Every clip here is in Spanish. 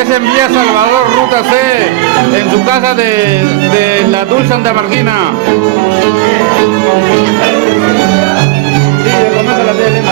es en Vía Salvador, Ruta C, en su casa de la Dulce Santa Marquina. Sí, conoce la tía Elena.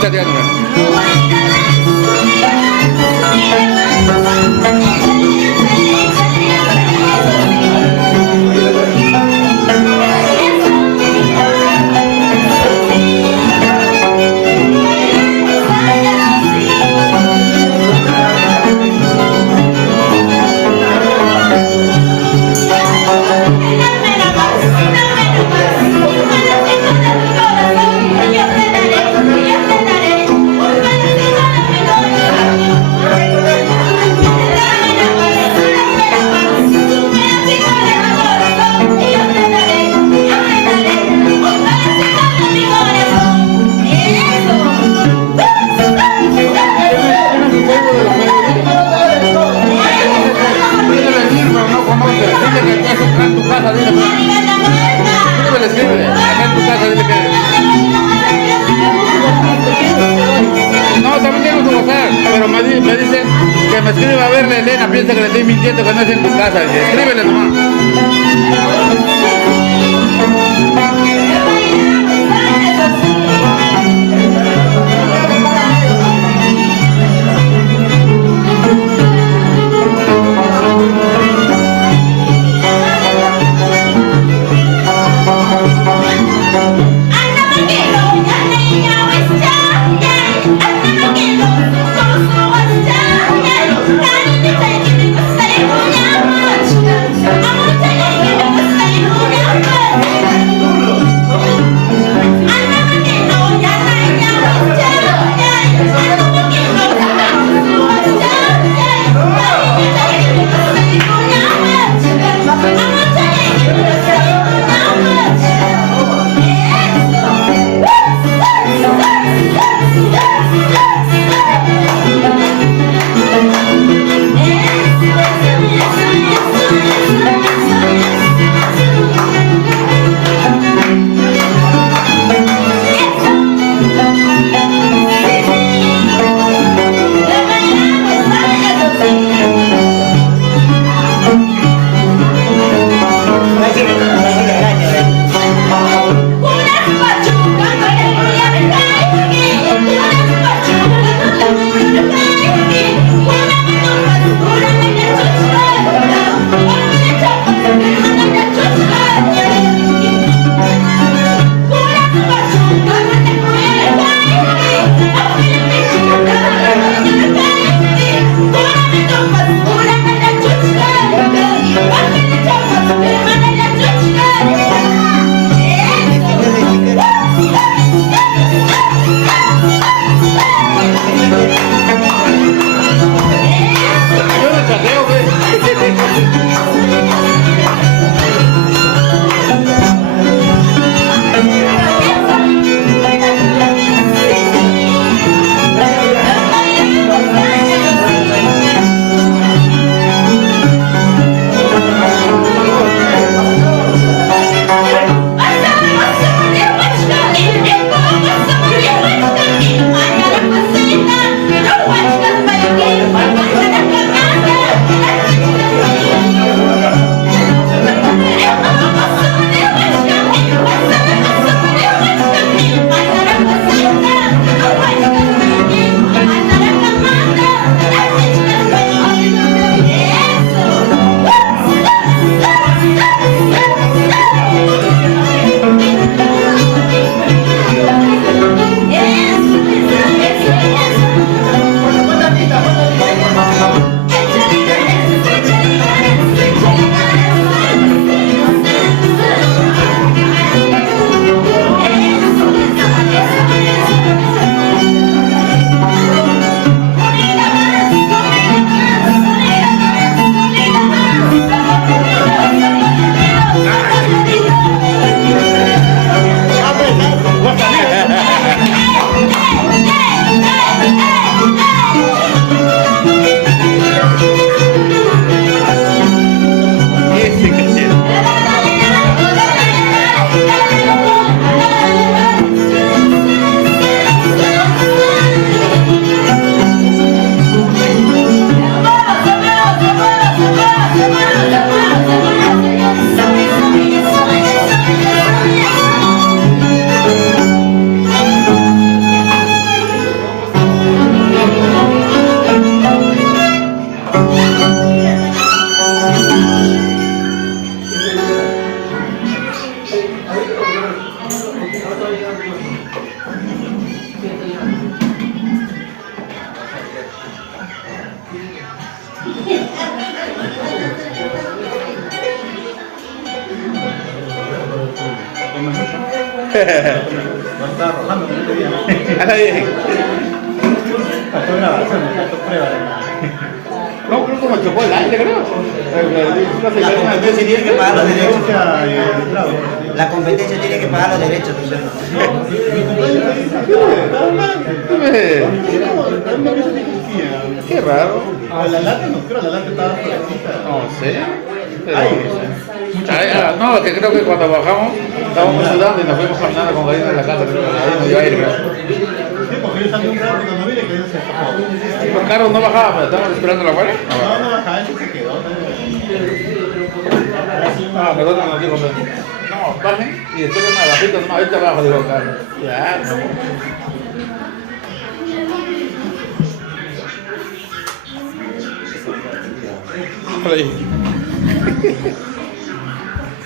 Aguántate, Anuel. Escríbele, acá en tu casa, dile que... No, también tengo su WhatsApp, pero me dicen que me escriba a verle, Elena, piensa que le estoy mintiendo que no es en tu casa, dice, escríbele nomás. I'm No estaba arrojando, no te digo. Ay, Faltó grabación, faltó prueba. no, creo como chocó el aire, creo. La competencia tiene que pagar los derechos. Claro. La competencia tiene que pagar los derechos, ¿no es cierto? Qué raro. A la lata no creo, la lata estaba fresquita. No sé. Pero... Ay, no, que creo que cuando bajamos estábamos sudando y nos fuimos caminando con Galina en la casa, creo que ahí nos dio aire. Creo. sí, porque yo salí un rato cuando vi que se escapó. Los carros no bajaban, pero estábamos esperando la afuera. No bajaba, eso se quedó. Ah, nosotros nos dijo, no, bajen y después una bajita, no, ahorita abajo, digo, Carlos. Ya, no. Por ahí.